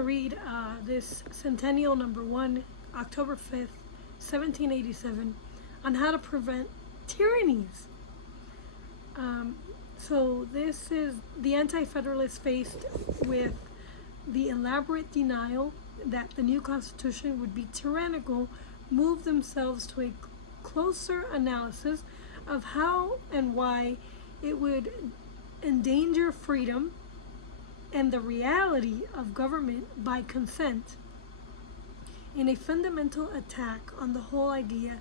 to read this Centennial number 1, October 5th, 1787, on how to prevent tyrannies. So this is the anti-federalists faced with the elaborate denial that the new Constitution would be tyrannical, moved themselves to a closer analysis of how and why it would endanger freedom and the reality of government by consent, in a fundamental attack on the whole idea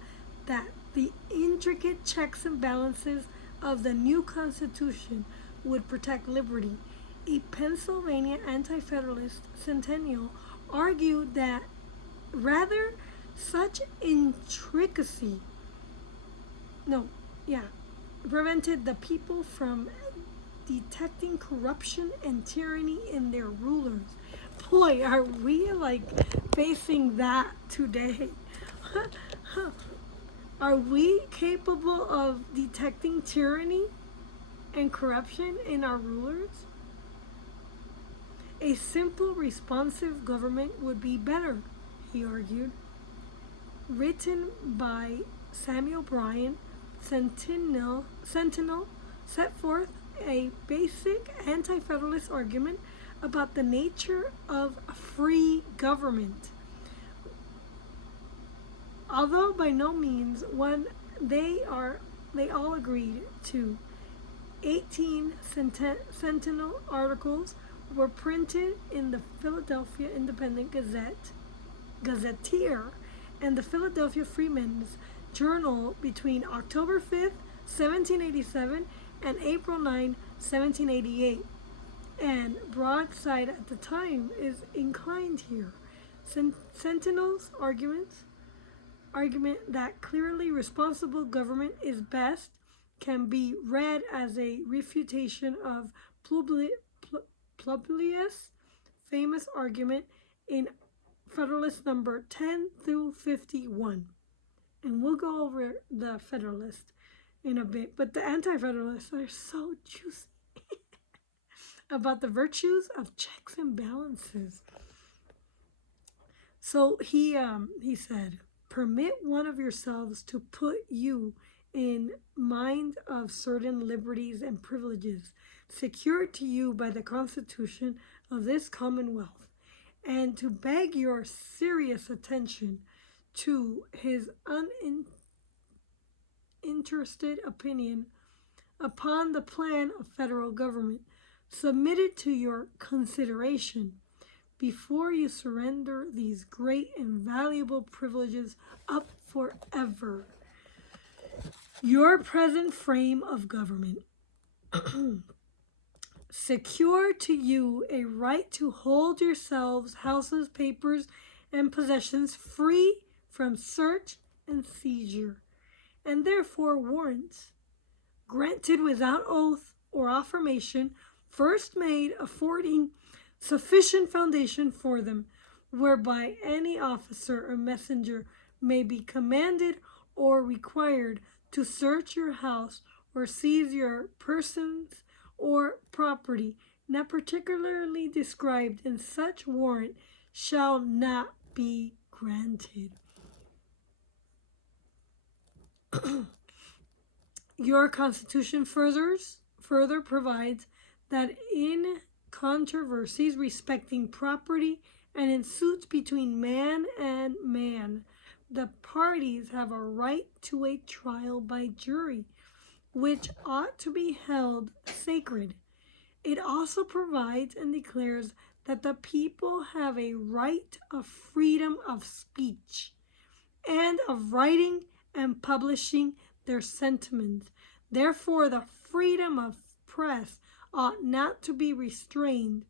that the intricate checks and balances of the new Constitution would protect liberty. A Pennsylvania anti-federalist, Centinel, argued that rather such prevented the people from detecting corruption and tyranny in their rulers. Boy, are we like facing that today? Are we capable of detecting tyranny and corruption in our rulers? A simple, responsive government would be better, he argued. Written by Samuel Bryan, Centinel set forth a basic anti-federalist argument about the nature of free government. Although by no means one they all agreed to. 18 Centinel articles were printed in the Philadelphia Independent Gazetteer and the Philadelphia Freeman's Journal between October 5th, 1787 and April 9, 1788. And Broadside at the time is inclined here. Centinel's argument that clearly responsible government is best can be read as a refutation of Publius' famous argument in Federalist number 10 through 51. And we'll go over the Federalist in a bit, but the anti-federalists are so juicy about the virtues of checks and balances. So he said, permit one of yourselves to put you in mind of certain liberties and privileges secured to you by the Constitution of this Commonwealth, and to beg your serious attention to his uninterested opinion upon the plan of federal government submitted to your consideration before you surrender these great and valuable privileges up forever. Your present frame of government secure to you a right to hold yourselves, houses, papers, and possessions free from search and seizure, and therefore warrants granted without oath or affirmation, first made, affording sufficient foundation for them, whereby any officer or messenger may be commanded or required to search your house or seize your persons or property, not particularly described in such warrant, shall not be granted. Your Constitution further provides that in controversies respecting property and in suits between man and man, the parties have a right to a trial by jury, which ought to be held sacred. It also provides and declares that the people have a right of freedom of speech and of writing and publishing their sentiments. Therefore, the freedom of press ought not to be restrained.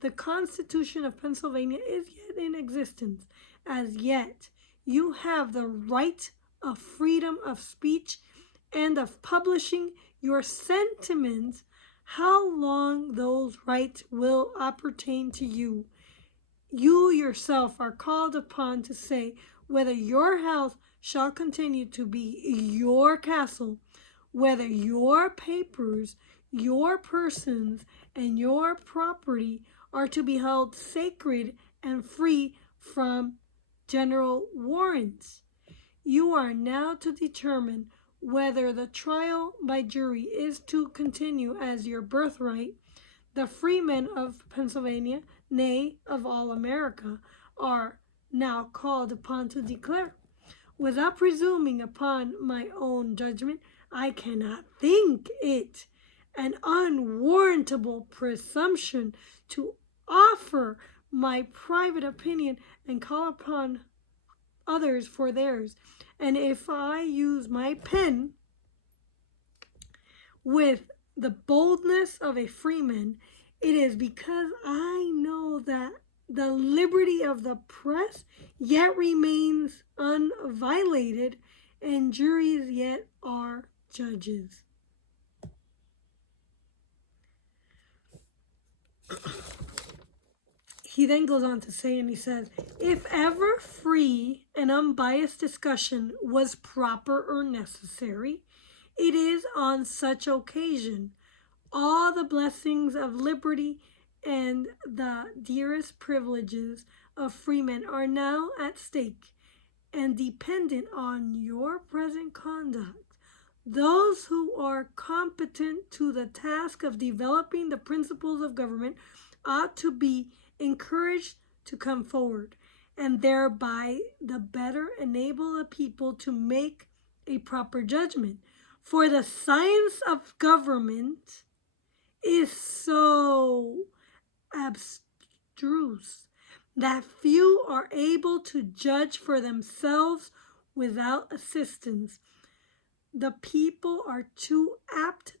The Constitution of Pennsylvania is yet in existence. As yet, you have the right of freedom of speech and of publishing your sentiments. How long those rights will appertain to you, you yourself are called upon to say whether your house shall continue to be your castle, whether your papers, your persons, and your property are to be held sacred and free from general warrants. You are now to determine whether the trial by jury is to continue as your birthright. The freemen of Pennsylvania, nay, of all America, are now called upon to declare. Without presuming upon my own judgment, I cannot think it an unwarrantable presumption to offer my private opinion and call upon others for theirs. And if I use my pen with the boldness of a freeman, it is because I know that the liberty of the press yet remains unviolated, and juries yet are judges. He then goes on to say, and he says, if ever free and unbiased discussion was proper or necessary, it is on such occasion. All the blessings of liberty and the dearest privileges of freemen are now at stake and dependent on your present conduct. Those who are competent to the task of developing the principles of government ought to be encouraged to come forward, and thereby the better enable the people to make a proper judgment. For the science of government is so abstruse that few are able to judge for themselves without assistance. The people are too apt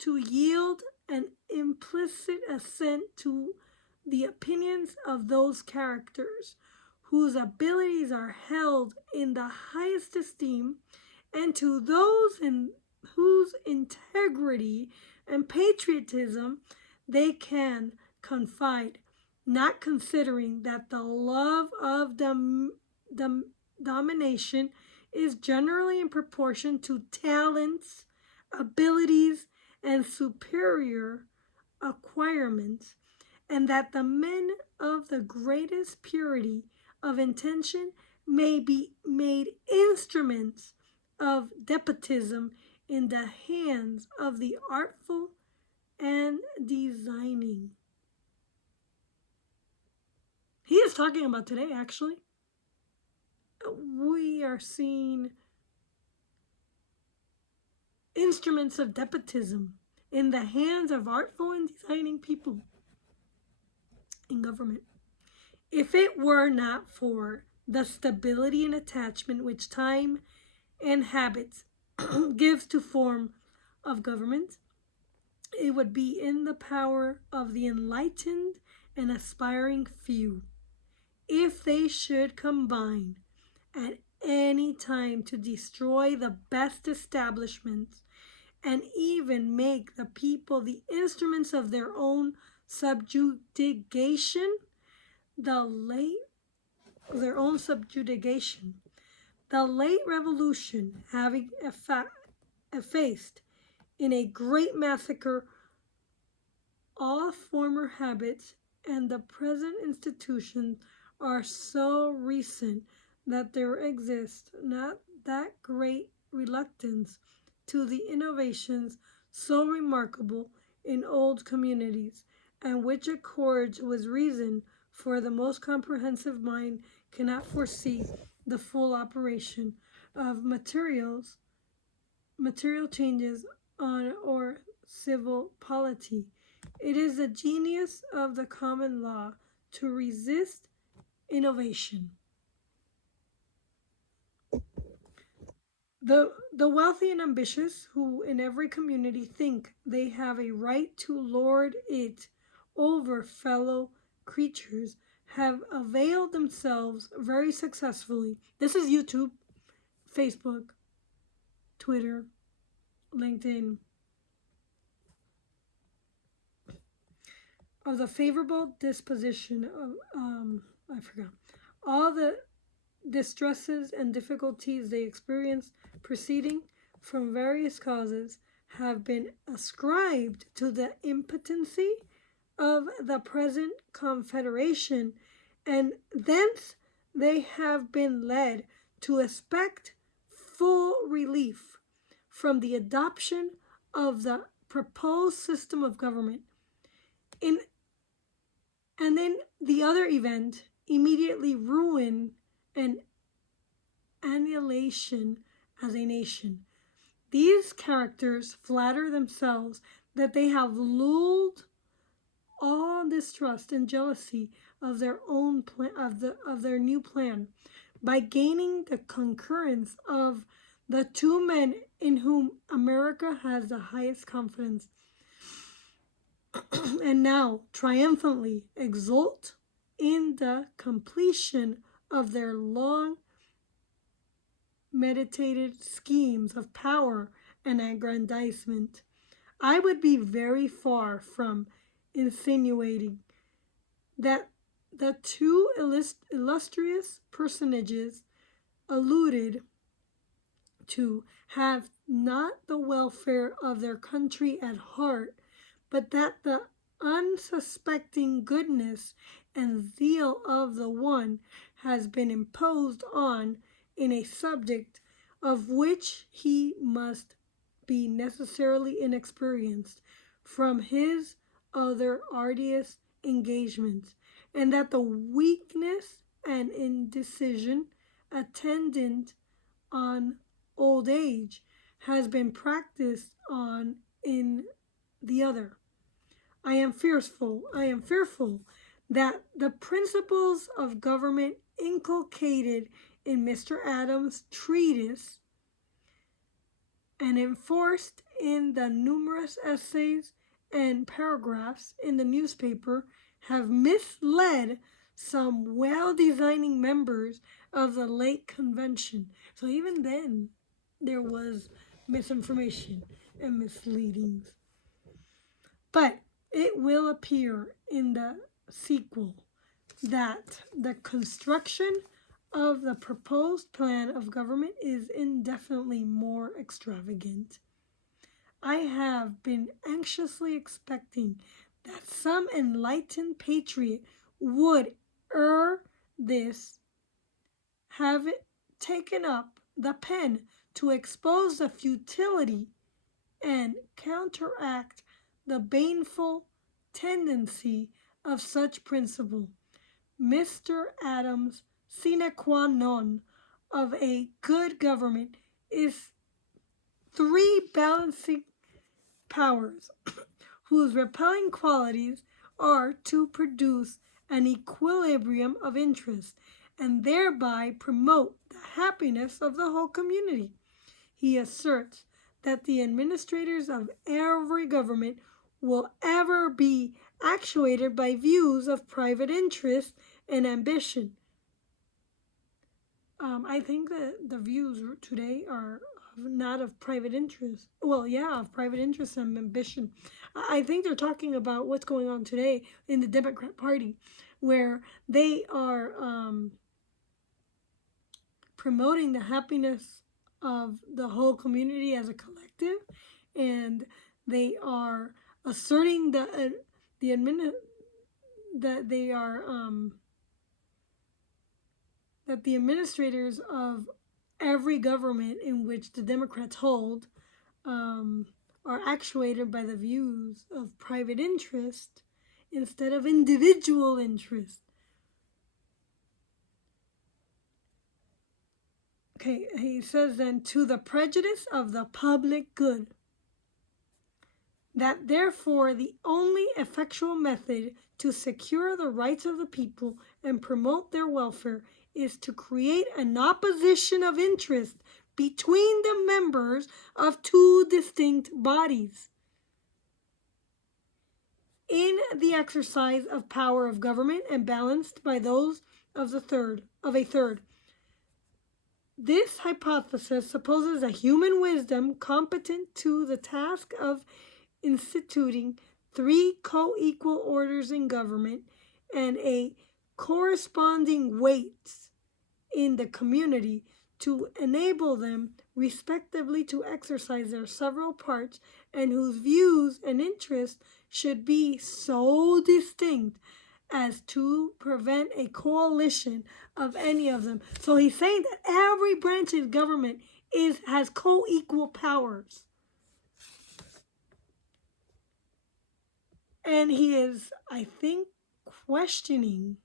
to yield an implicit assent to the opinions of those characters whose abilities are held in the highest esteem, and to those in whose integrity and patriotism they can confide, not considering that the love of domination is generally in proportion to talents, abilities, and superior acquirements, and that the men of the greatest purity of intention may be made instruments of despotism in the hands of the artful and designing. He is talking about today, actually. We are seeing instruments of despotism in the hands of artful and designing people in government. If it were not for the stability and attachment which time and habits gives to form of government, it would be in the power of the enlightened and aspiring few, if they should combine at any time to destroy the best establishments and even make the people the instruments of their own subjugation, the late revolution having effaced in a great massacre all former habits, and the present institutions are so recent that there exists not that great reluctance to the innovations so remarkable in old communities, and which accords with reason, for the most comprehensive mind cannot foresee the full operation of material changes on or civil polity. It is the genius of the common law to resist innovation. The wealthy and ambitious, who in every community think they have a right to lord it over fellow creatures, have availed themselves very successfully. This is YouTube, Facebook, Twitter, LinkedIn, of the favorable disposition of, all the distresses and difficulties they experience proceeding from various causes have been ascribed to the impotency of the present confederation and thence they have been led to expect full relief from the adoption of the proposed system of government. And then the other event immediately ruin and annihilation as a nation. These characters flatter themselves that they have lulled all distrust and jealousy of their own plan, of their new plan, by gaining the concurrence of the two men in whom America has the highest confidence, and now triumphantly exult in the completion of their long meditated schemes of power and aggrandizement. I would be very far from insinuating that the two illustrious personages alluded to have not the welfare of their country at heart, but that the unsuspecting goodness and zeal of the one has been imposed on in a subject of which he must be necessarily inexperienced from his other arduous engagements, and that the weakness and indecision attendant on old age has been practiced on in the other. I am fearful that the principles of government inculcated in Mr. Adams' treatise and enforced in the numerous essays and paragraphs in the newspaper have misled some well-designing members of the late convention. So even then, there was misinformation and misleadings. But it will appear in the sequel that the construction of the proposed plan of government is indefinitely more extravagant. I have been anxiously expecting that some enlightened patriot would, ere this, have taken up the pen to expose the futility and counteract the baneful tendency of such principle. Mr. Adams' sine qua non of a good government is three balancing powers whose repelling qualities are to produce an equilibrium of interest and thereby promote the happiness of the whole community. He asserts that the administrators of every government will ever be actuated by views of private interest and ambition. I think that the views today are not of private interest. Well, yeah, of private interest and ambition. I think they're talking about what's going on today in the Democrat Party, where they are promoting the happiness of the whole community as a collective, and they are asserting that the administrators of every government in which the Democrats hold are actuated by the views of private interest instead of individual interest. Okay, he says then, to the prejudice of the public good, that therefore the only effectual method to secure the rights of the people and promote their welfare is to create an opposition of interest between the members of two distinct bodies in the exercise of power of government and balanced by those of a third. This hypothesis supposes a human wisdom competent to the task of instituting three co-equal orders in government and a corresponding weights in the community to enable them respectively to exercise their several parts, and whose views and interests should be so distinct as to prevent a coalition of any of them. So he's saying that every branch of government has co-equal powers. And he is, I think, questioning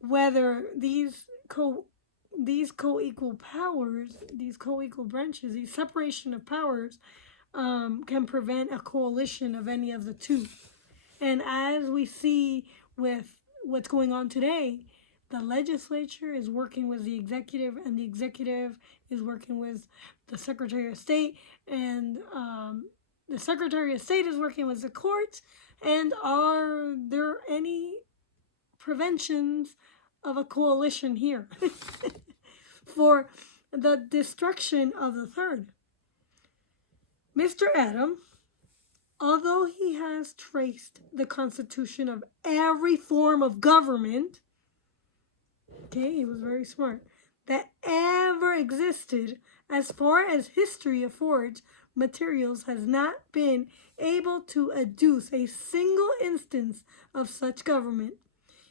whether these co-equal powers, these co-equal branches, these separation of powers, can prevent a coalition of any of the two. And as we see with what's going on today, the legislature is working with the executive, and the executive is working with the Secretary of State, and the Secretary of State is working with the courts. And are there any preventions of a coalition here for the destruction of the third? Mr. Adam, although he has traced the constitution of every form of government, okay, he was very smart, that ever existed, as far as history affords materials, has not been able to adduce a single instance of such government.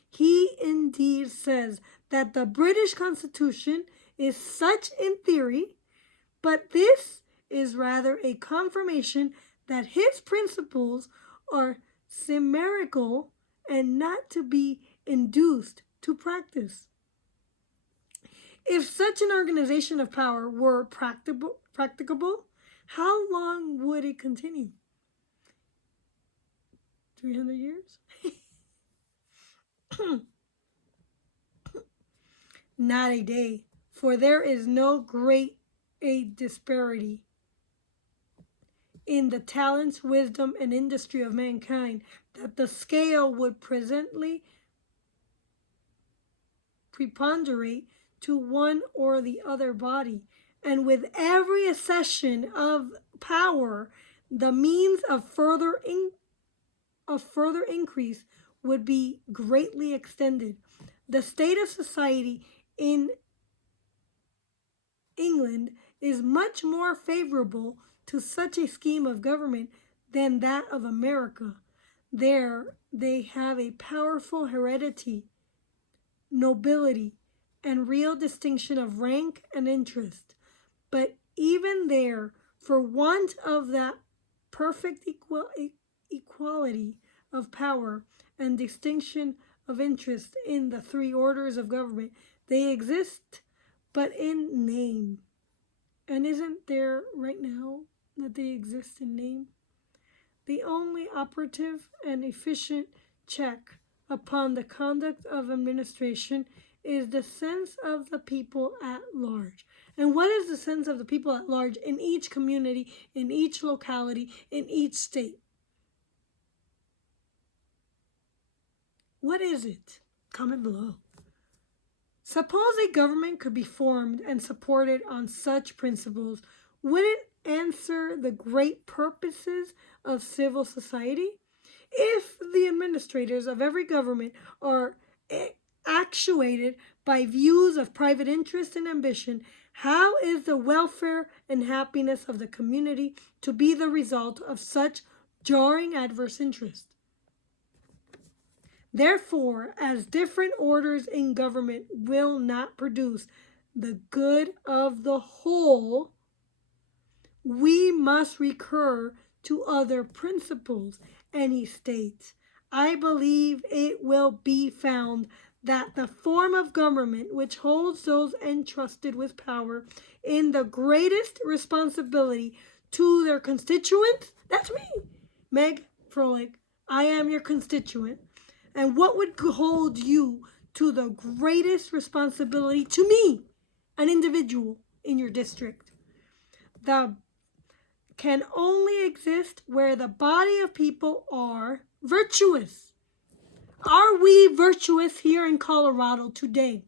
He indeed says that the British Constitution is such in theory, but this is rather a confirmation that his principles are chimerical and not to be induced to practice. If such an organization of power were practicable, how long would it continue? 300 years? Not a day, for there is no great a disparity in the talents, wisdom, and industry of mankind, that the scale would presently preponderate to one or the other body. And with every accession of power, the means of further increase would be greatly extended. The state of society in England is much more favorable to such a scheme of government than that of America. There they have a powerful heredity, nobility, and real distinction of rank and interest. But even there, for want of that perfect equality of power and distinction of interest in the three orders of government, they exist but in name. And isn't there right now that they exist in name? The only operative and efficient check upon the conduct of administration is the sense of the people at large. And what is the sense of the people at large in each community, in each locality, in each state? What is it? Comment below. Suppose a government could be formed and supported on such principles, would it answer the great purposes of civil society? If the administrators of every government are actuated by views of private interest and ambition, how is the welfare and happiness of the community to be the result of such jarring adverse interest? Therefore, as different orders in government will not produce the good of the whole, we must recur to other principles. And he states, I believe it will be found that the form of government which holds those entrusted with power in the greatest responsibility to their constituents, that's me, Meg Froelich, I am your constituent. And what would hold you to the greatest responsibility to me, an individual in your district? The can only exist where the body of people are virtuous. Are we virtuous here in Colorado today?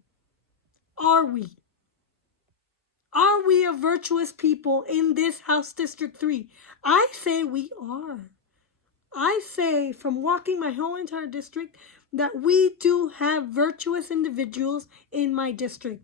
Are we? Are we a virtuous people in this House District 3? I say we are. I say, from walking my whole entire district, that we do have virtuous individuals in my district.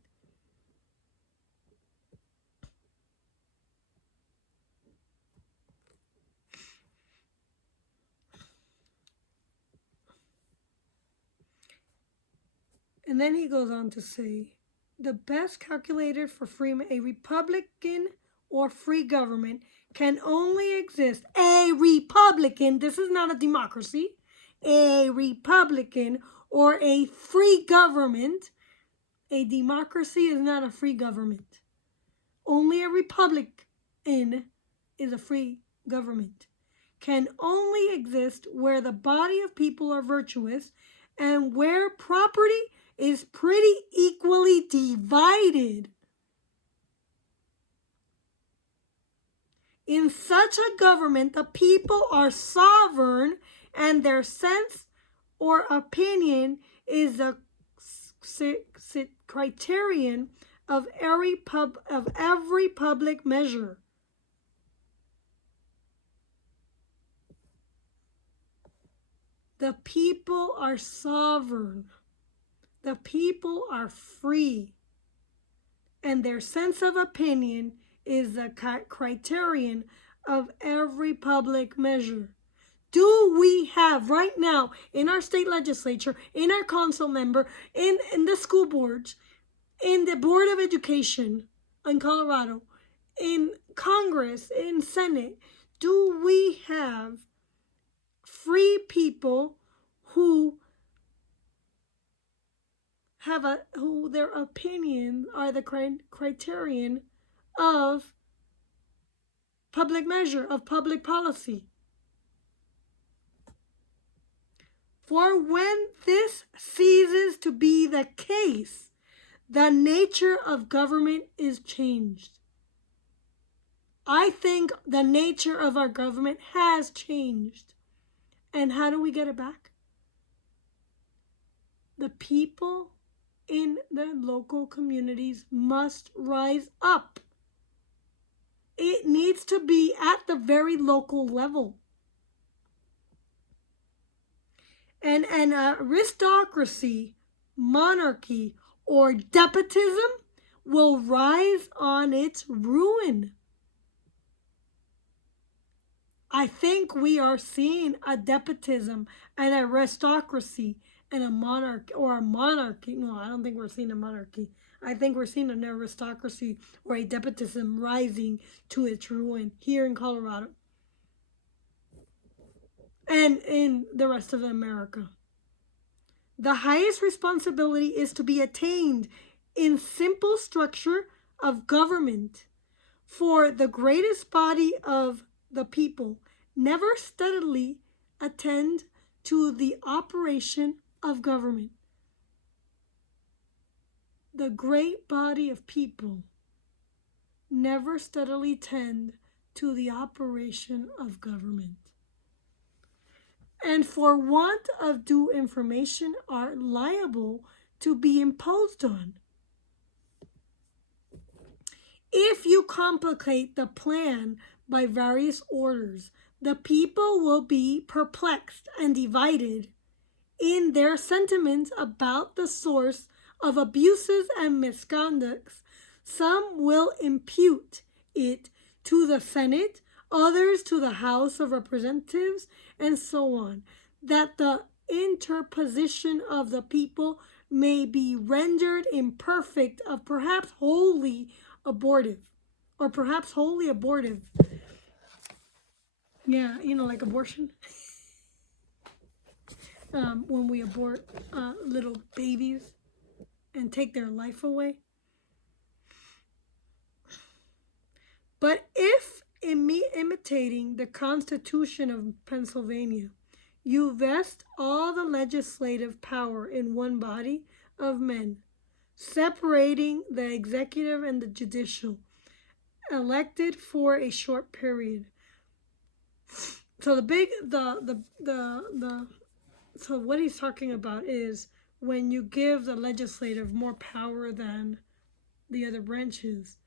And then he goes on to say, the best calculator for freedom, a Republican or free government can only exist. A Republican, this is not a democracy, a Republican or a free government. A democracy is not a free government. Only a Republican is a free government. Can only exist where the body of people are virtuous and where property is pretty equally divided. In such a government, the people are sovereign and their sense or opinion is the criterion of every public measure. The people are sovereign. The people are free. And their sense of opinion is the criterion of every public measure. Do we have right now in our state legislature, in our council member, in the school boards, in the Board of Education in Colorado, in Congress, in Senate, do we have free people who have who their opinion are the criterion of public measure, of public policy? For when this ceases to be the case, the nature of government is changed. I think the nature of our government has changed. And how do we get it back? The people in the local communities must rise up. It needs to be at the very local level. And an aristocracy, monarchy, or despotism will rise on its ruin. I think we are seeing a despotism, an aristocracy, and a monarchy, or a monarchy. No, I don't think we're seeing a monarchy. I think we're seeing an aristocracy or a despotism rising to its ruin here in Colorado and in the rest of America. The highest responsibility is to be attained in simple structure of government, for the greatest body of the people never steadily attend to the operation of government. The great body of people never steadily tend to the operation of government, and for want of due information are liable to be imposed on. If you complicate the plan by various orders, the people will be perplexed and divided in their sentiments about the source of abuses and misconducts. Some will impute it to the Senate, others to the House of Representatives, and so on, that the interposition of the people may be rendered imperfect, of perhaps wholly abortive. Yeah, like abortion. When we abort little babies and take their life away. But if imitating the Constitution of Pennsylvania, you vest all the legislative power in one body of men, separating the executive and the judicial, elected for a short period. So so what he's talking about is when you give the legislative more power than the other branches.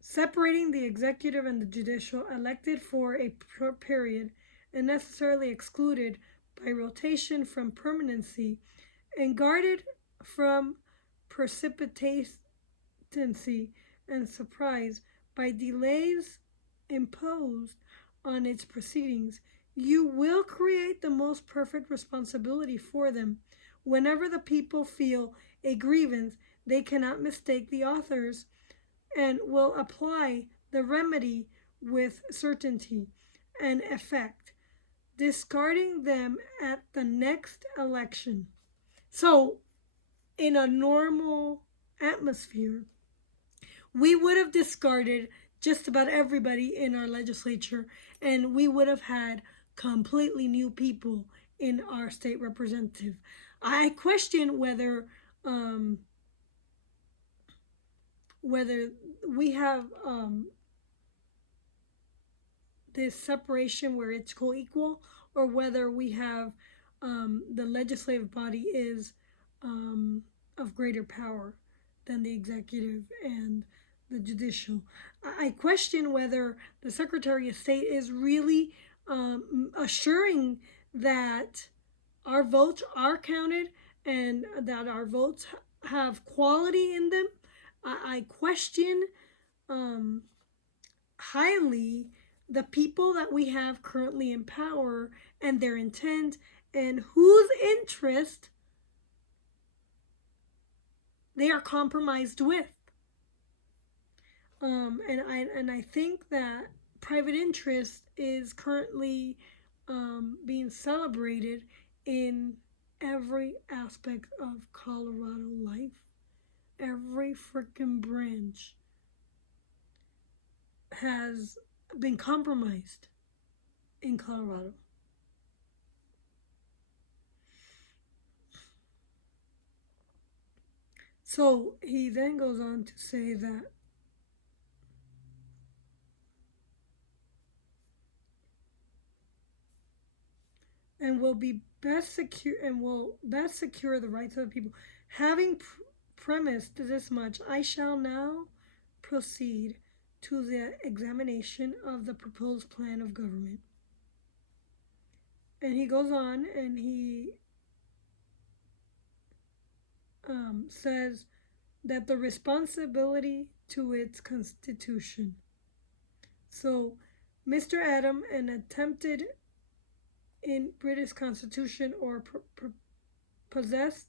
Separating the executive and the judicial, elected for a short period and necessarily excluded by rotation from permanency, and guarded from precipitancy and surprise by delays imposed on its proceedings, You will create the most perfect responsibility for them. Whenever the people feel a grievance, they cannot mistake the authors and will apply the remedy with certainty and effect, discarding them at the next election. So, in a normal atmosphere, we would have discarded just about everybody in our legislature, and we would have had completely new people in our state representative. I question whether we have this separation where it's co-equal, or whether we have the legislative body is of greater power than the executive and the judicial. I question whether the Secretary of State is really assuring that our votes are counted and that our votes have quality in them. I question um, highly the people that we have currently in power and their intent and whose interest they are compromised with. And I think that private interest is currently being celebrated in every aspect of Colorado life. Every freaking branch has been compromised in Colorado. So he then goes on to say that and will best secure the rights of the people. Having premised this much, I shall now proceed to the examination of the proposed plan of government. And he goes on and he says that the responsibility to its constitution. So, Mr. Adam, an attempted in British Constitution or possessed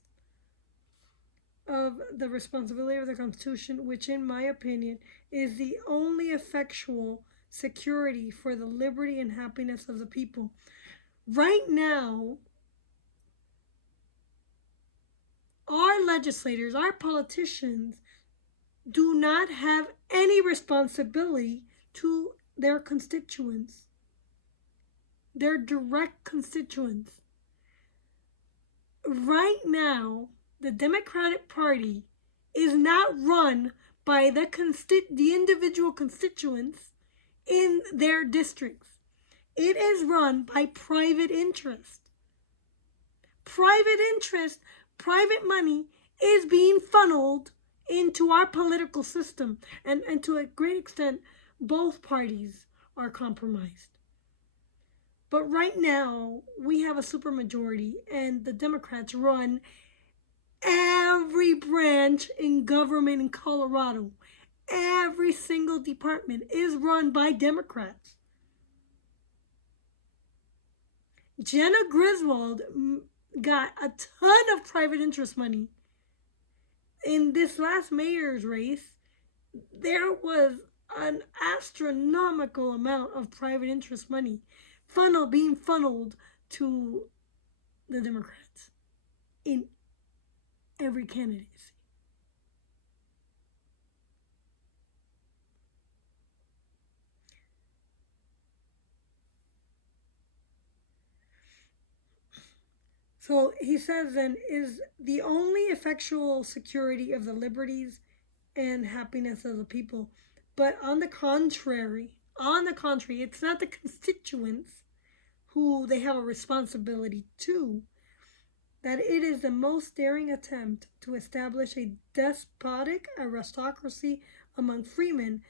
of the responsibility of the Constitution, which in my opinion is the only effectual security for the liberty and happiness of the people. Right now, our legislators, our politicians, do not have any responsibility to their constituents, their direct constituents. Right now, the Democratic Party is not run by the individual constituents in their districts. It is run by private interest. Private interest, private money is being funneled into our political system. And to a great extent, both parties are compromised. But right now, we have a supermajority, and the Democrats run every branch in government in Colorado. Every single department is run by Democrats. Jenna Griswold got a ton of private interest money. In this last mayor's race, there was an astronomical amount of private interest money being funneled to the Democrats in every candidacy. So he says then, is the only effectual security of the liberties and happiness of the people. But on the contrary, it's not the constituents who they have a responsibility to, that it is the most daring attempt to establish a despotic aristocracy among freemen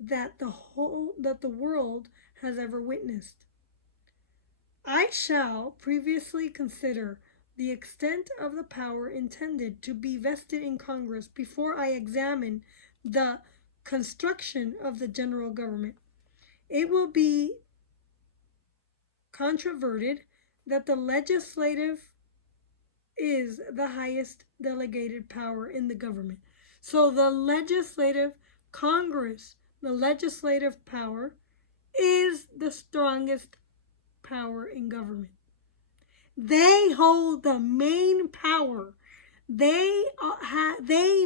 that the world has ever witnessed. I shall previously consider the extent of the power intended to be vested in Congress before I examine the construction of the general government. It will be controverted that the legislative is the highest delegated power in the government. So the legislative Congress, the legislative power, is the strongest power in government. They hold the main power. They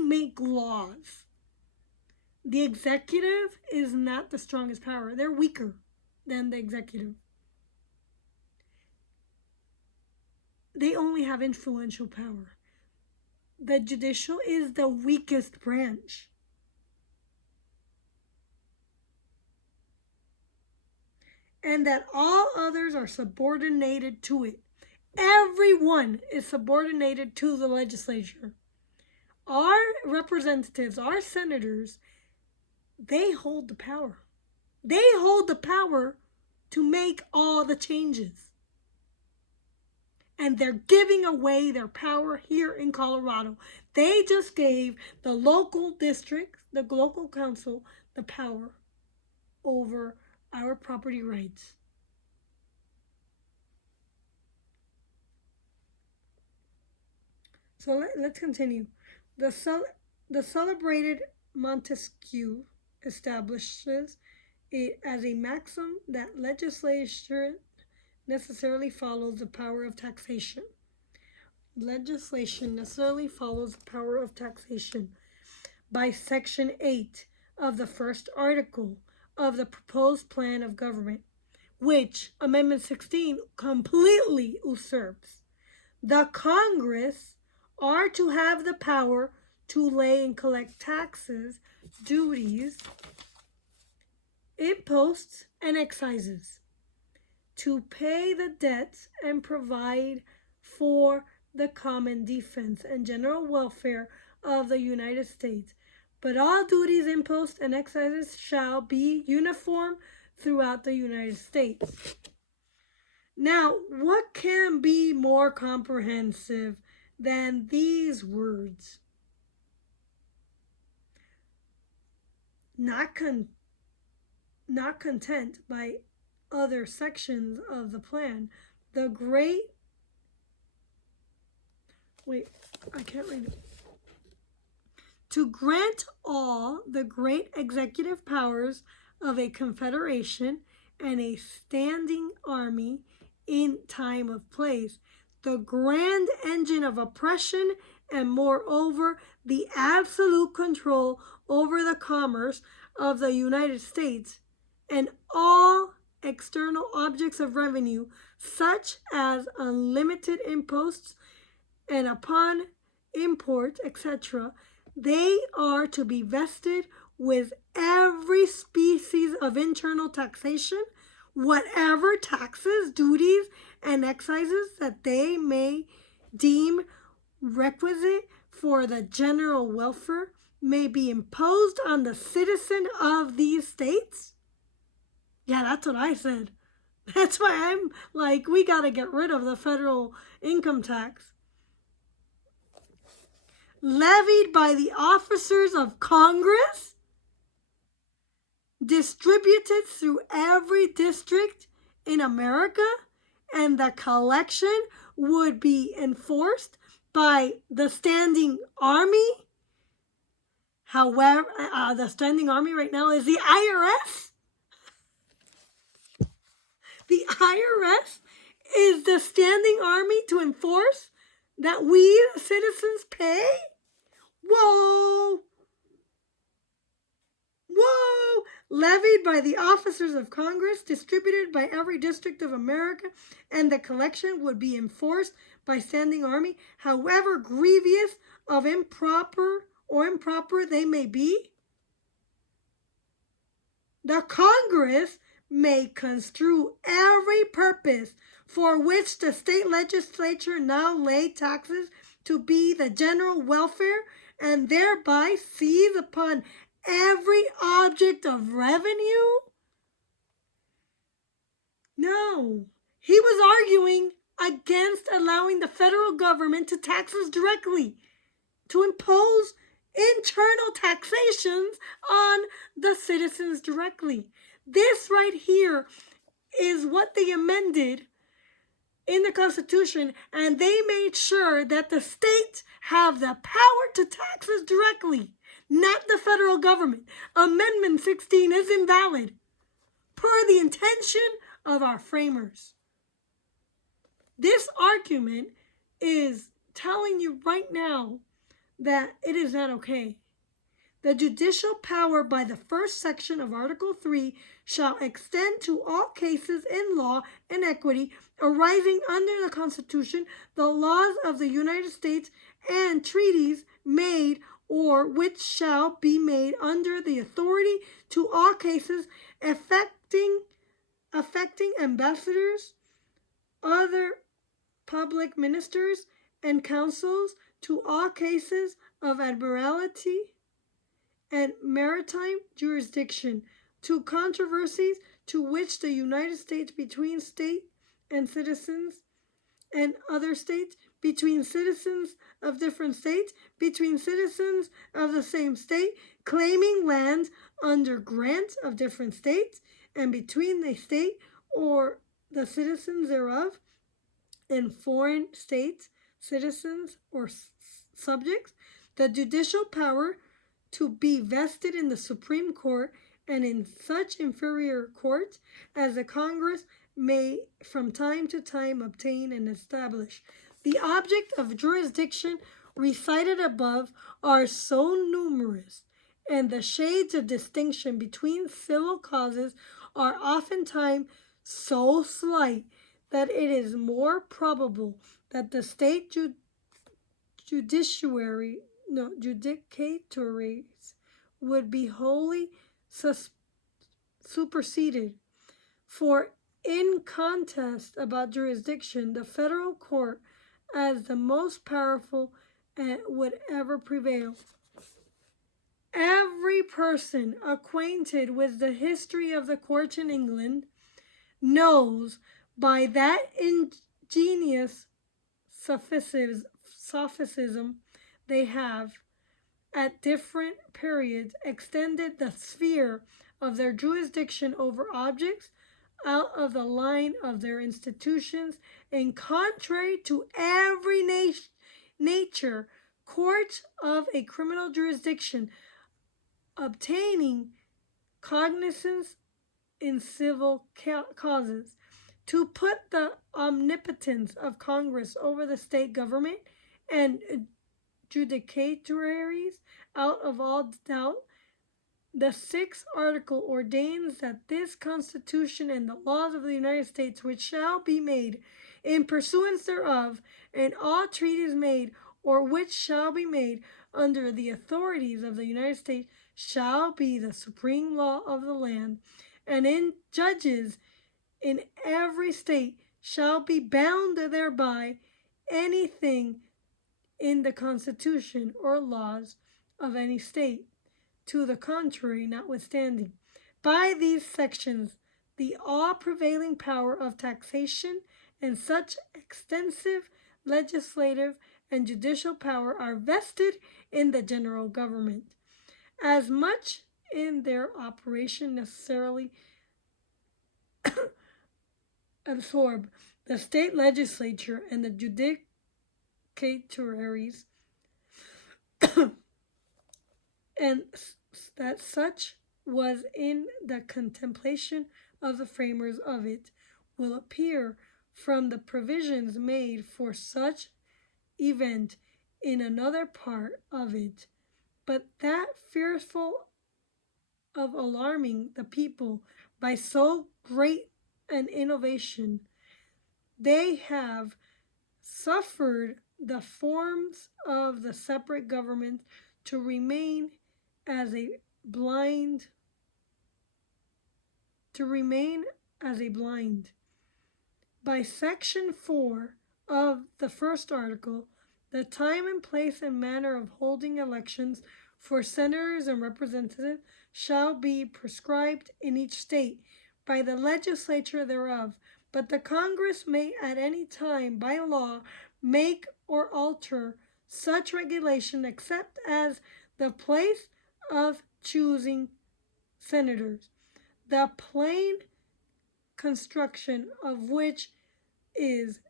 make laws. The executive is not the strongest power. They're weaker than the executive. They only have influential power. The judicial is the weakest branch. And that all others are subordinated to it. Everyone is subordinated to the legislature. Our representatives, our senators, they hold the power. They hold the power to make all the changes. And they're giving away their power here in Colorado. They just gave the local district, the local council, the power over our property rights. So let's continue. The celebrated Montesquieu establishes it as a maxim that legislation necessarily follows the power of taxation. Legislation necessarily follows the power of taxation. By Section 8 of the first article of the proposed plan of government, which Amendment 16 completely usurps, the Congress are to have the power to lay and collect taxes, duties, imposts, and excises, to pay the debts and provide for the common defense and general welfare of the United States. But all duties, imposts, and excises shall be uniform throughout the United States. Now, what can be more comprehensive than these words? Not content by other sections of the plan, I can't read it. To grant all the great executive powers of a confederation and a standing army in time of place, the grand engine of oppression, and moreover the absolute control over the commerce of the United States and all external objects of revenue, such as unlimited imposts and upon import, etc., they are to be vested with every species of internal taxation, whatever taxes, duties, and excises that they may deem requisite for the general welfare may be imposed on the citizen of these states. Yeah, that's what I said. That's why I'm like, we got to get rid of the federal income tax. Levied by the officers of Congress, distributed through every district in America, and the collection would be enforced by the standing army. However, the standing army right now is the IRS. The IRS is the standing army to enforce that we, the citizens, pay? Whoa! Whoa! Levied by the officers of Congress, distributed by every district of America, and the collection would be enforced by standing army, however grievous of improper they may be. The Congress may construe every purpose for which the state legislature now lay taxes to be the general welfare, and thereby seize upon every object of revenue? No. He was arguing against allowing the federal government to tax us directly, to impose internal taxations on the citizens directly. This right here is what they amended in the Constitution, and they made sure that the states have the power to tax us directly, not the federal government. Amendment 16 is invalid per the intention of our framers. This argument is telling you right now that it is not okay. The judicial power by the first section of Article 3 shall extend to all cases in law and equity arising under the Constitution, the laws of the United States, and treaties made or which shall be made under the authority to all cases affecting ambassadors, other public ministers, and councils, to all cases of admiralty and maritime jurisdiction, to controversies to which the United States between state and citizens and other states, between citizens of different states, between citizens of the same state, claiming lands under grants of different states, and between the state or the citizens thereof and foreign states, citizens or subjects, the judicial power to be vested in the Supreme Court and in such inferior courts as the Congress may from time to time obtain and establish. The object of jurisdiction recited above are so numerous, and the shades of distinction between civil causes are oftentimes so slight, that it is more probable that the state judicatories would be wholly superseded. For in contest about jurisdiction, the federal court, as the most powerful, would ever prevail. Every person acquainted with the history of the courts in England knows by that ingenious sophism they have at different periods extended the sphere of their jurisdiction over objects out of the line of their institutions, and contrary to every nature, courts of a criminal jurisdiction obtaining cognizance in civil causes, to put the omnipotence of Congress over the state government and judicatories out of all doubt. The 6th article ordains that this Constitution and the laws of the United States, which shall be made in pursuance thereof, and all treaties made or which shall be made under the authorities of the United States, shall be the supreme law of the land, and in judges in every state shall be bound thereby. Anything in the Constitution or laws of any state to the contrary notwithstanding. By these sections, the all-prevailing power of taxation and such extensive legislative and judicial power are vested in the general government, as much in their operation necessarily absorb the state legislature and the judicatories, and that such was in the contemplation of the framers of it, will appear from the provisions made for such event in another part of it. But that fearful of alarming the people by so great an innovation, they have suffered the forms of the separate government to remain as a blind. By section 4 of the 1st article, the time and place and manner of holding elections for senators and representatives shall be prescribed in each state by the legislature thereof, but the Congress may at any time by law make or alter such regulation except as the place of choosing senators. The plain construction of which is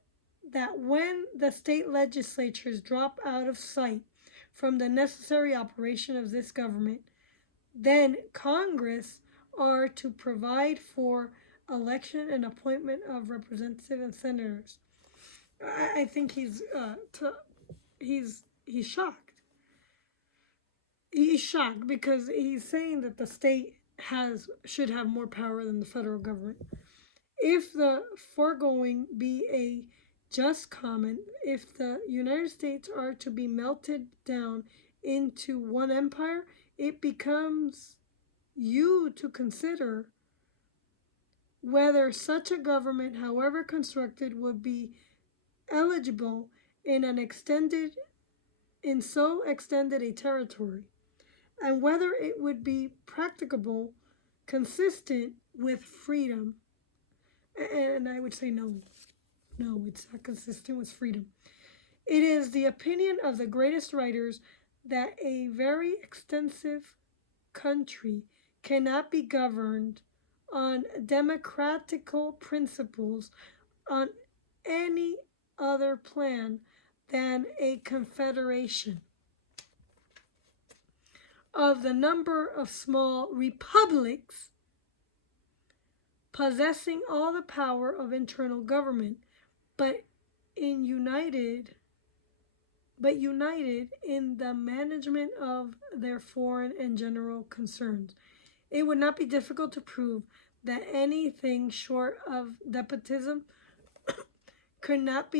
that when the state legislatures drop out of sight from the necessary operation of this government, then Congress are to provide for election and appointment of representatives and senators. I think he's shocked. He's shocked because he's saying that the state should have more power than the federal government. If the foregoing be a just comment, if the United States are to be melted down into one empire, it becomes you to consider whether such a government, however constructed, would be eligible in so extended a territory, and whether it would be practicable, consistent with freedom. And I would say no, it's not consistent with freedom. It is the opinion of the greatest writers that a very extensive country cannot be governed on democratical principles on any other plan than a confederation of the number of small republics possessing all the power of internal government, but united in the management of their foreign and general concerns. It would not be difficult to prove that anything short of despotism could not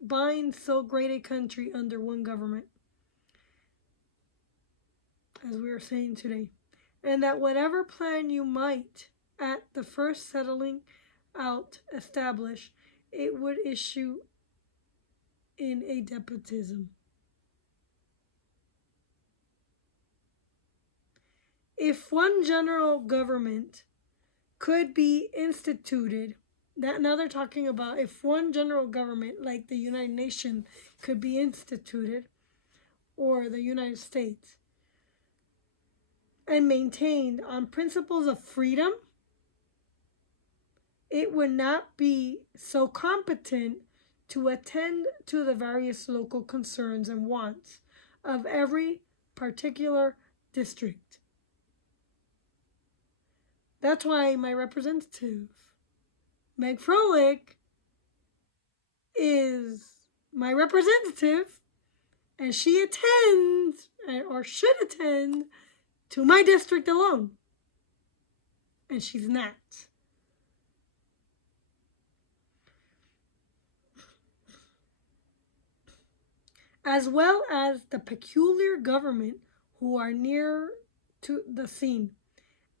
bind so great a country under one government, as we are saying today, and that whatever plan you might at the first settling out establish, it would issue in a despotism. If one general government could be instituted, now they're talking about if one general government like the United Nations could be instituted, or the United States, and maintained on principles of freedom, it would not be so competent to attend to the various local concerns and wants of every particular district. That's why my representative, Meg Froelich, is my representative, and she attends, or should attend, to my district alone. And she's not. As well as the peculiar government who are near to the scene,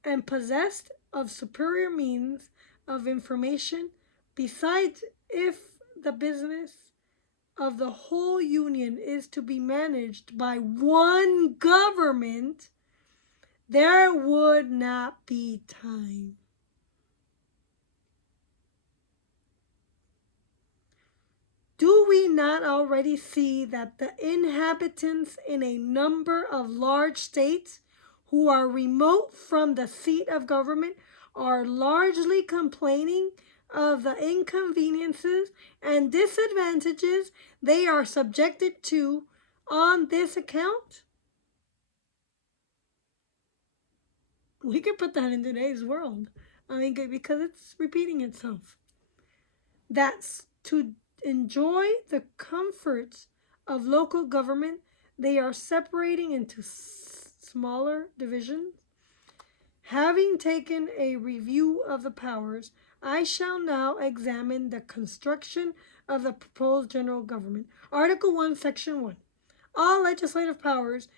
and possessed of superior means of information. Besides, if the business of the whole Union is to be managed by one government, there would not be time. Do we not already see that the inhabitants in a number of large states who are remote from the seat of government are largely complaining of the inconveniences and disadvantages they are subjected to on this account? We could put that in today's world. Because it's repeating itself. That's to enjoy the comforts of local government, they are separating into smaller divisions. Having taken a review of the powers, I shall now examine the construction of the proposed general government. Article 1, Section 1. All legislative powers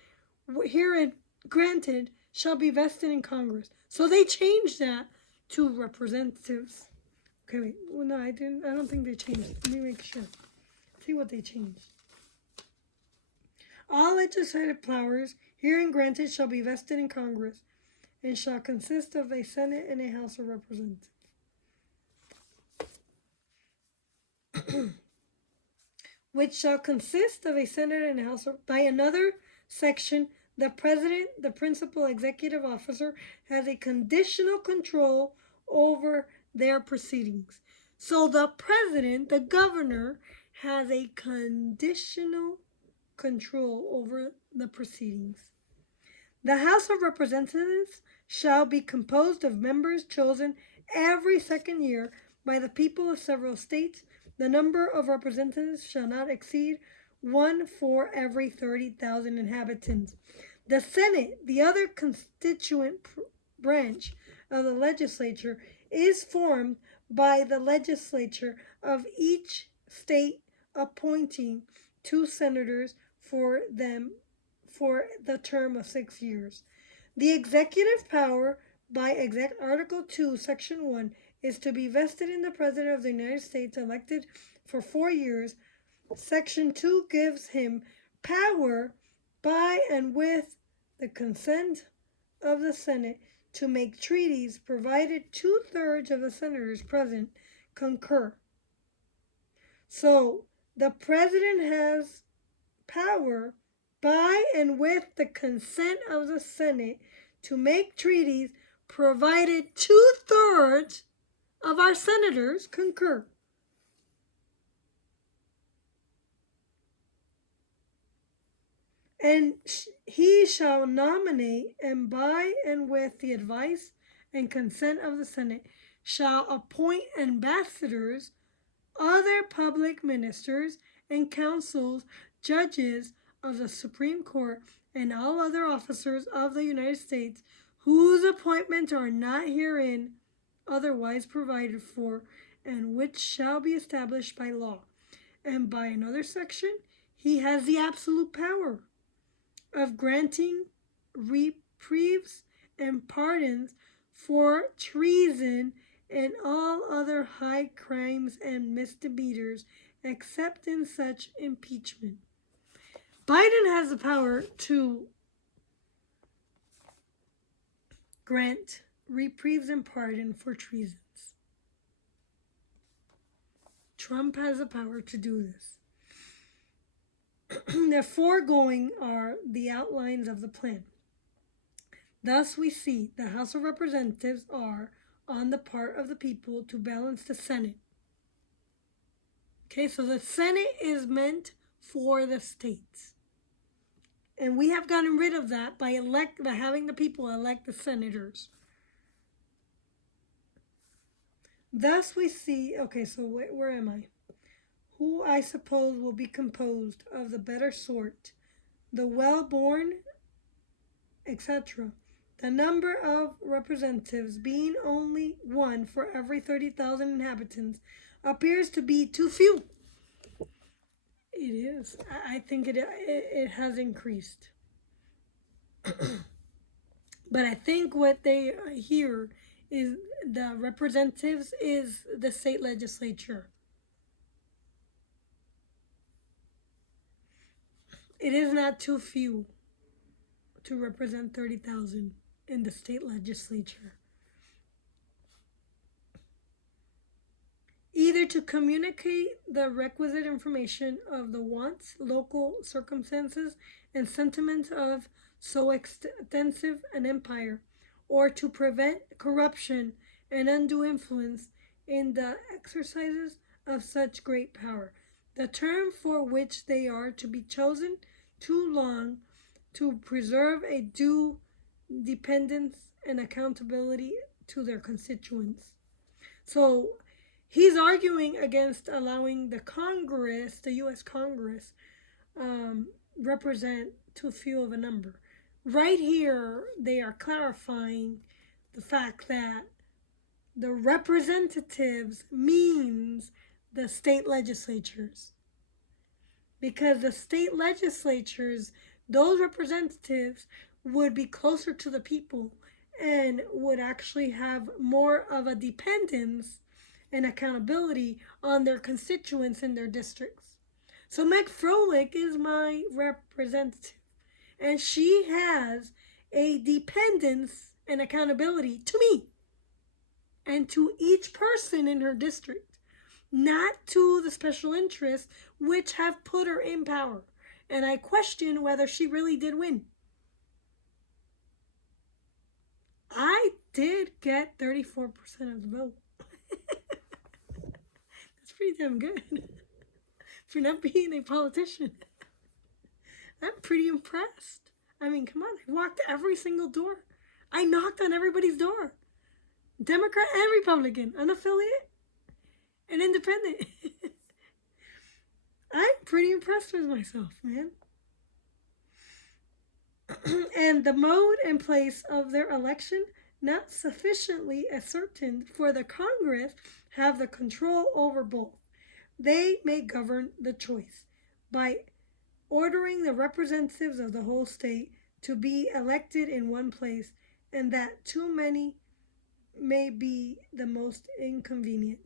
herein granted shall be vested in Congress. So they changed that to representatives. Okay, wait. Well, no, I don't think they changed it. Let me make sure. See what they changed. All legislative powers herein granted shall be vested in Congress, and shall consist of a Senate and a House of Representatives. Which shall consist of a Senate and a House of... By another section, the President, the principal executive officer, has a conditional control over their proceedings. So the president, the governor, has a conditional control over the proceedings. The House of Representatives shall be composed of members chosen every second year by the people of several states. The number of representatives shall not exceed one for every 30,000 inhabitants. The Senate, the other constituent branch of the legislature, is formed by the legislature of each state appointing 2 senators for them for the term of 6 years. The executive power by Article 2, Section 1 is to be vested in the President of the United States elected for 4 years. Section 2 gives him power by and with the consent of the Senate to make treaties provided 2/3 of the senators present concur. So the President has power by and with the consent of the Senate to make treaties provided 2/3 of our senators concur. And he shall nominate, and by and with the advice and consent of the Senate shall appoint ambassadors, other public ministers and counsels, judges of the Supreme Court, and all other officers of the United States whose appointments are not herein otherwise provided for, and which shall be established by law. And by another section, he has the absolute power of granting reprieves and pardons for treason and all other high crimes and misdemeanors, except in such impeachment. Biden has the power to grant reprieves and pardon for treasons. Trump has the power to do this. The foregoing are the outlines of the plan. Thus we see the House of Representatives are on the part of the people to balance the Senate. Okay, so the Senate is meant for the states. And we have gotten rid of that by having the people elect the senators. Thus we see, okay, so where am I? Who I suppose will be composed of the better sort, the well-born, etc. The number of representatives being only 1 for every 30,000 inhabitants appears to be too few. It is. I think it has increased. But I think what they hear is the representatives is the state legislature. It is not too few to represent 30,000 in the state legislature. Either to communicate the requisite information of the wants, local circumstances, and sentiments of so extensive an empire, or to prevent corruption and undue influence in the exercises of such great power. The term for which they are to be chosen too long to preserve a due dependence and accountability to their constituents. So he's arguing against allowing the Congress, the U.S. Congress, represent too few of a number. Right here, they are clarifying the fact that the representatives means the state legislatures. Because the state legislatures, those representatives would be closer to the people and would actually have more of a dependence and accountability on their constituents in their districts. So Meg Froelich is my representative, and she has a dependence and accountability to me and to each person in her district, not to the special interests which have put her in power. And I question whether she really did win. I did get 34% of the vote. pretty damn good for not being a politician. I'm pretty impressed. I mean, come on, I walked every single door. I knocked on everybody's door. Democrat and Republican, unaffiliated and independent. I'm pretty impressed with myself, man. And the mode and place of their election not sufficiently ascertained for the Congress have the control over both. They may govern the choice by ordering the representatives of the whole state to be elected in one place, and that too many may be the most inconvenient.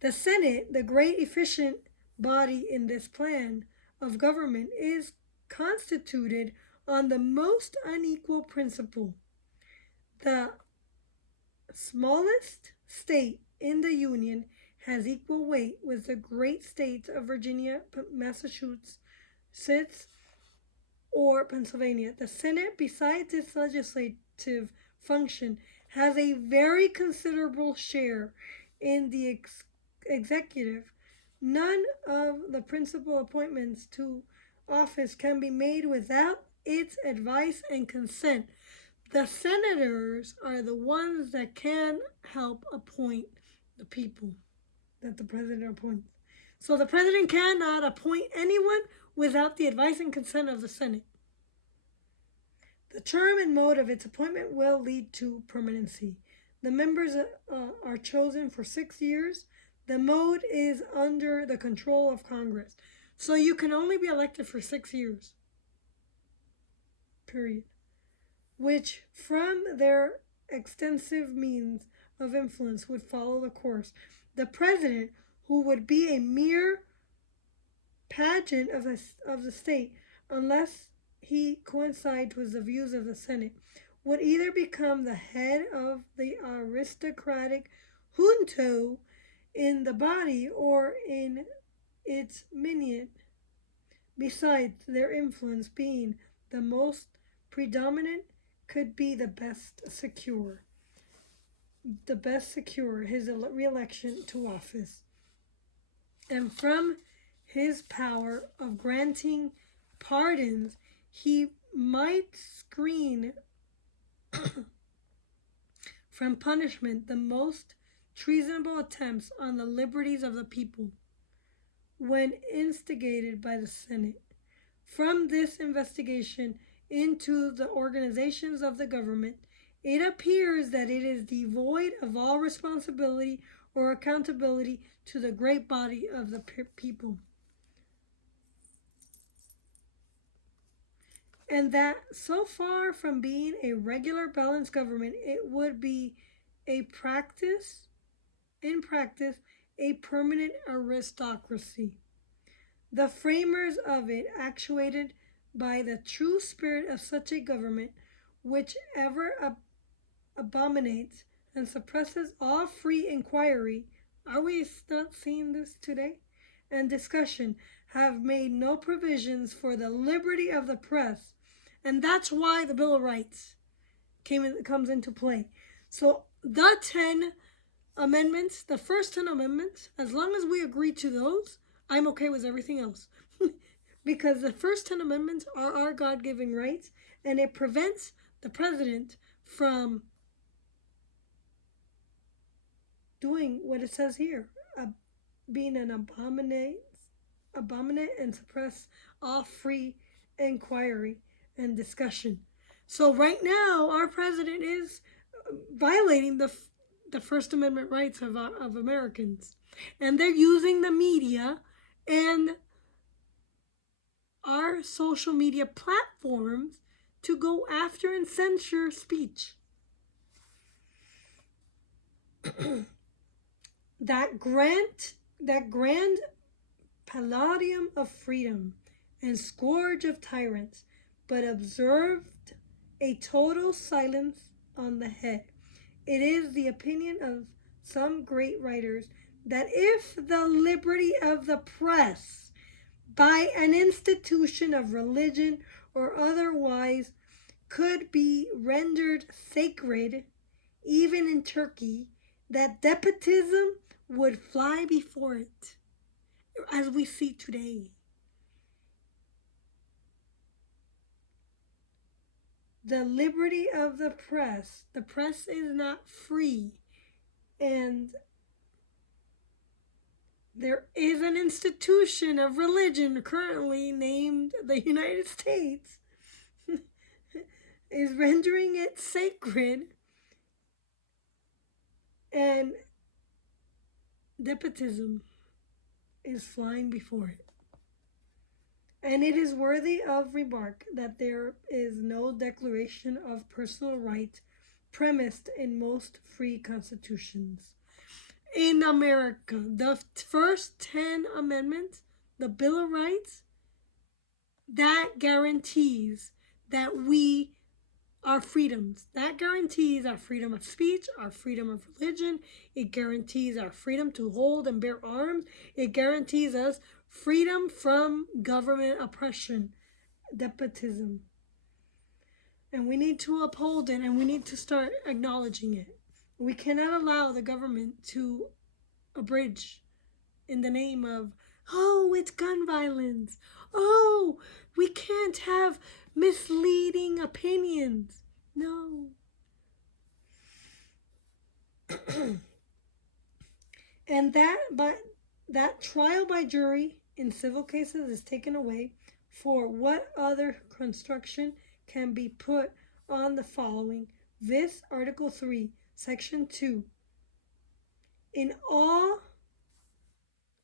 The Senate, the great efficient body in this plan of government, is constituted on the most unequal principle. The smallest state in the Union has equal weight with the great states of Virginia, Massachusetts, or Pennsylvania. The Senate, besides its legislative function, has a very considerable share in the executive. None of the principal appointments to office can be made without its advice and consent. The senators are the ones that can help appoint the people that the president appoints. So the president cannot appoint anyone without the advice and consent of the Senate. The term and mode of its appointment will lead to permanency. The members are chosen for 6 years. The mode is under the control of Congress. So you can only be elected for 6 years. Period. Which, from their extensive means of influence, would follow the course. The president, who would be a mere pageant of the state, unless he coincides with the views of the Senate, would either become the head of the aristocratic junto in the body or in its minion. Besides, their influence being the most predominant, could be the best secure his re-election to office. And from his power of granting pardons, he might screen from punishment the most treasonable attempts on the liberties of the people when instigated by the Senate. From this investigation into the organizations of the government, it appears that it is devoid of all responsibility or accountability to the great body of the people. And that so far from being a regular balanced government, it would be in practice, a permanent aristocracy. The framers of it, actuated by the true spirit of such a government, which ever abominates and suppresses all free inquiry, are we not seeing this today? And discussion, have made no provisions for the liberty of the press. And that's why the Bill of Rights comes into play. So the 10 amendments, the first 10 amendments, as long as we agree to those, I'm okay with everything else. Because the first 10 amendments are our God-given rights, and it prevents the president from doing what it says here, being an abominate and suppress all free inquiry and discussion. So right now, our president is violating the First Amendment rights of Americans. And they're using the media and our social media platforms to go after and censor speech. That grand palladium of freedom and scourge of tyrants, but observed a total silence on the head. It is the opinion of some great writers that if the liberty of the press, by an institution of religion or otherwise, could be rendered sacred, even in Turkey, that despotism would fly before it, as we see today. The liberty of the press is not free, and there is an institution of religion currently named the United States is rendering it sacred, and despotism is flying before it. And it is worthy of remark that there is no declaration of personal right premised in most free constitutions. In America, the first 10 amendments, the Bill of Rights, that guarantees that our freedoms. That guarantees our freedom of speech, our freedom of religion. It guarantees our freedom to hold and bear arms. It guarantees us freedom from government oppression, despotism. And we need to uphold it, and we need to start acknowledging it. We cannot allow the government to abridge in the name of, oh, it's gun violence. Oh, we can't have misleading opinions. No. And that trial by jury in civil cases is taken away. For what other construction can be put on the following? This Article 3, Section 2. In all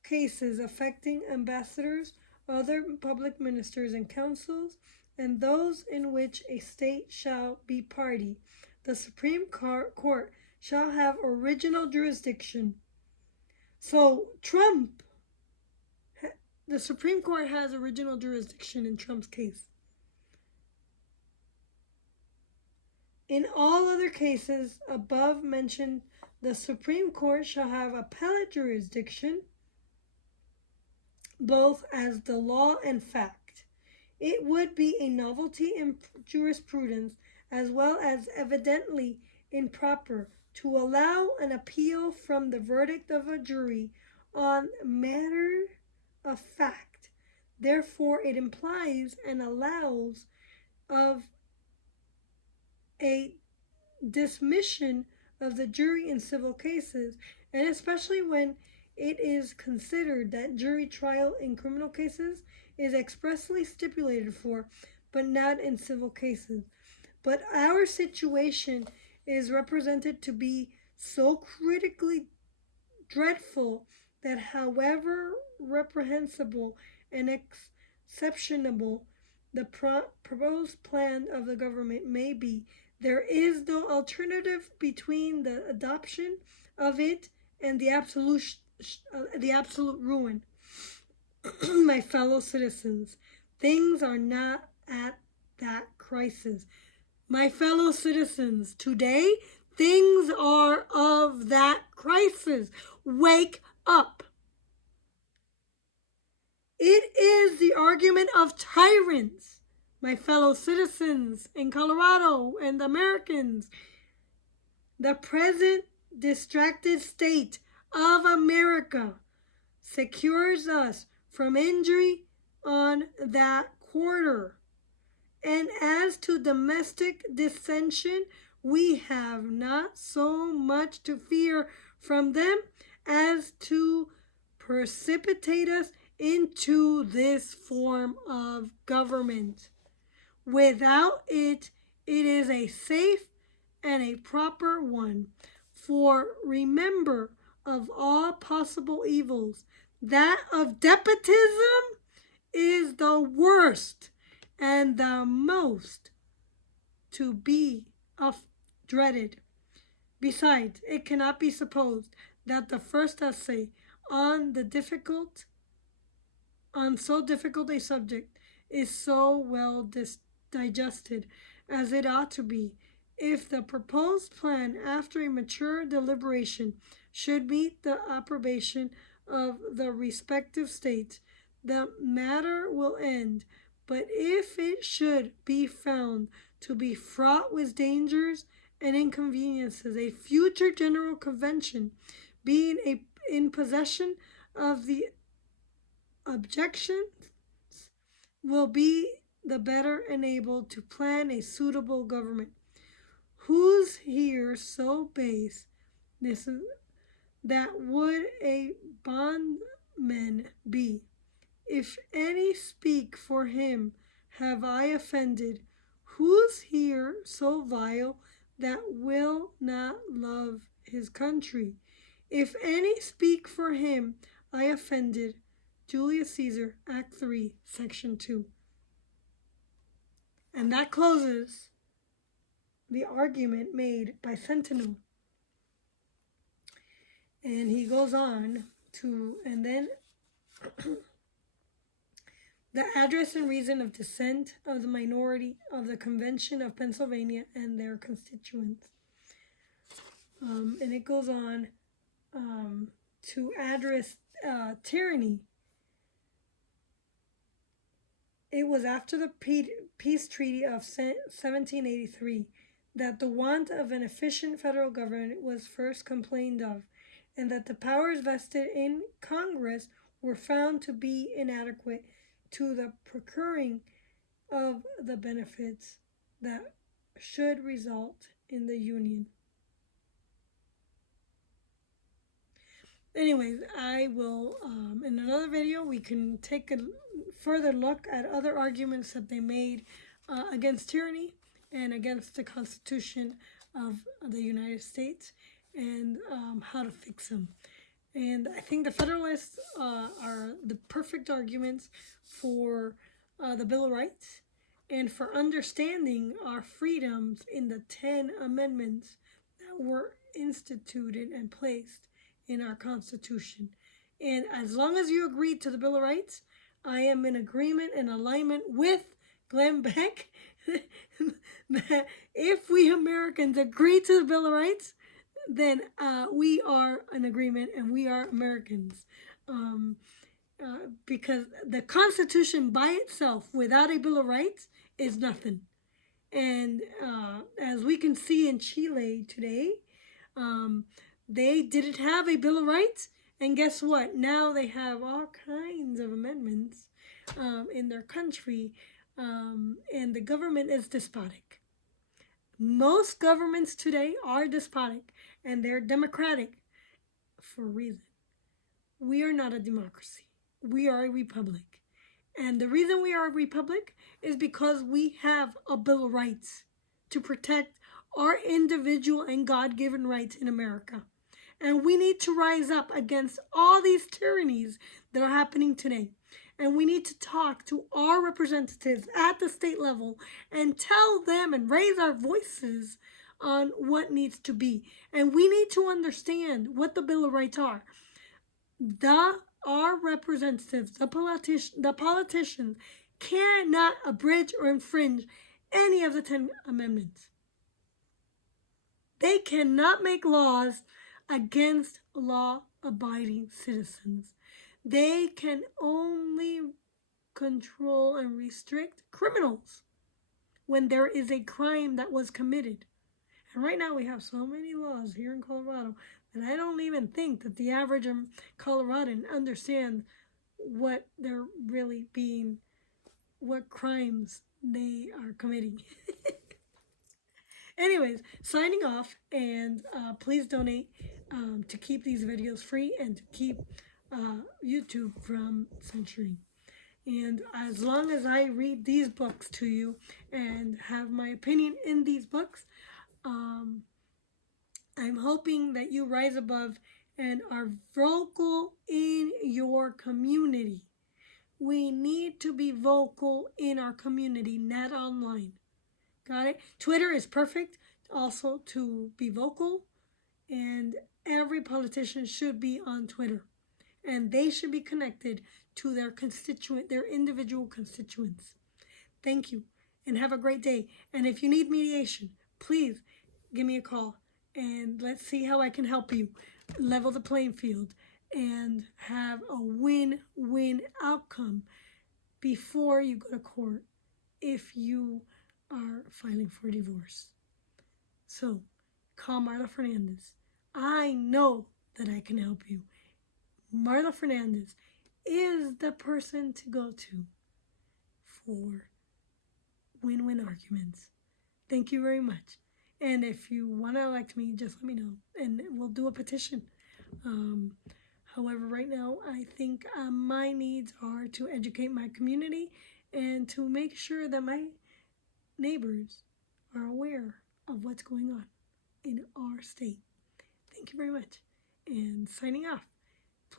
cases affecting ambassadors, other public ministers and councils, and those in which a state shall be party, the Supreme Court shall have original jurisdiction. So the Supreme Court has original jurisdiction in Trump's case. In all other cases above mentioned, the Supreme Court shall have appellate jurisdiction, both as the law and fact. It would be a novelty in jurisprudence, as well as evidently improper, to allow an appeal from the verdict of a jury on matter of fact. Therefore, it implies and allows of a dismission of the jury in civil cases, and especially when it is considered that jury trial in criminal cases is expressly stipulated for, but not in civil cases. But our situation is represented to be so critically dreadful that however reprehensible and exceptionable the proposed plan of the government may be, there is no alternative between the adoption of it and the absolute ruin. My fellow citizens, things are not at that crisis. My fellow citizens, today, things are of that crisis. Wake up. It is the argument of tyrants, my fellow citizens in Colorado and Americans. The present distracted state of America secures us from injury on that quarter. And as to domestic dissension, we have not so much to fear from them as to precipitate us into this form of government. Without it, it is a safe and a proper one. For remember, of all possible evils, that of despotism is the worst and the most to be dreaded. Besides, it cannot be supposed that the first essay on so difficult a subject is so well digested as it ought to be. If the proposed plan, after a mature deliberation, should meet the approbation of the respective states, the matter will end. But if it should be found to be fraught with dangers and inconveniences, a future general convention, being in possession of the objections will be the better enabled to plan a suitable government. Who's here so base? This is that would a bondman be? If any speak for him, have I offended? Who's here so vile that will not love his country? If any speak for him, I offended. Julius Caesar, Act 3, Section 2. And that closes the argument made by Centinel. And he goes on to, and then the address and reason of dissent of the minority of the Convention of Pennsylvania and their constituents. And it goes on to address tyranny. It was after the peace treaty of 1783 that the want of an efficient federal government was first complained of, and that the powers vested in Congress were found to be inadequate to the procuring of the benefits that should result in the Union. Anyways, I will, in another video, we can take a further look at other arguments that they made against tyranny and against the Constitution of the United States, and how to fix them. And I think the Federalists are the perfect arguments for the Bill of Rights and for understanding our freedoms in the 10 amendments that were instituted and placed in our Constitution. And as long as you agree to the Bill of Rights, I am in agreement and alignment with Glenn Beck that if we Americans agree to the Bill of Rights, then we are in agreement and we are Americans. Because the Constitution by itself, without a Bill of Rights, is nothing. And as we can see in Chile today, they didn't have a Bill of Rights, and guess what? Now they have all kinds of amendments in their country, and the government is despotic. Most governments today are despotic, and they're democratic for a reason. We are not a democracy. We are a republic. And the reason we are a republic is because we have a Bill of Rights to protect our individual and God-given rights in America. And we need to rise up against all these tyrannies that are happening today. And we need to talk to our representatives at the state level and tell them and raise our voices on what needs to be. And we need to understand what the Bill of Rights are. Our representatives, the politicians, cannot abridge or infringe any of the 10 amendments. They cannot make laws against law-abiding citizens. They can only control and restrict criminals when there is a crime that was committed. And right now we have so many laws here in Colorado that I don't even think that the average Coloradan understands what they're really being, what crimes they are committing. Anyways, signing off, and please donate to keep these videos free and to keep YouTube from censoring. And as long as I read these books to you and have my opinion in these books, I'm hoping that you rise above and are vocal in your community. We need to be vocal in our community, not online. Got it? Twitter is perfect also to be vocal, and every politician should be on Twitter. And they should be connected to their individual constituents. Thank you, and have a great day. And if you need mediation, please give me a call, and let's see how I can help you level the playing field and have a win-win outcome before you go to court if you are filing for divorce. So, call Marla Fernandez. I know that I can help you. Marla Fernandez is the person to go to for win-win arguments. Thank you very much. And if you want to elect me, just let me know, and we'll do a petition. However, right now, I think my needs are to educate my community and to make sure that my neighbors are aware of what's going on in our state. Thank you very much. And signing off.